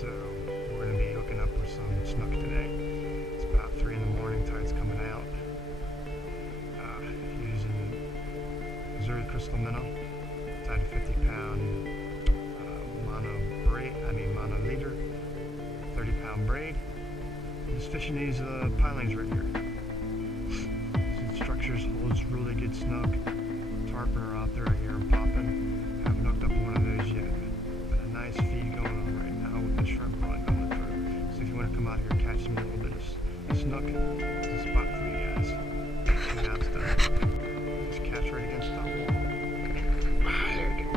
So we're going to be hooking up with some snook today. It's about 3 in the morning, tide's coming out. Using Missouri crystal minnow, tied to 50-pound mono leader, 30-pound braid. I'm just fishing these pilings right here. These structures holds really good snook. Tarpon are out there, I hear them popping. Haven't hooked up one of those yet. But a nice feed going on right now with the shrimp probably coming through. So if you want to come out here and catch some little bit of snook, it's a spot for you guys. Now it's done. Just catch right against that wall. There we go.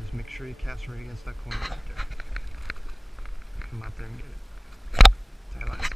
Just make sure you cast right against that corner right there. Come out there and get it. Tie lines.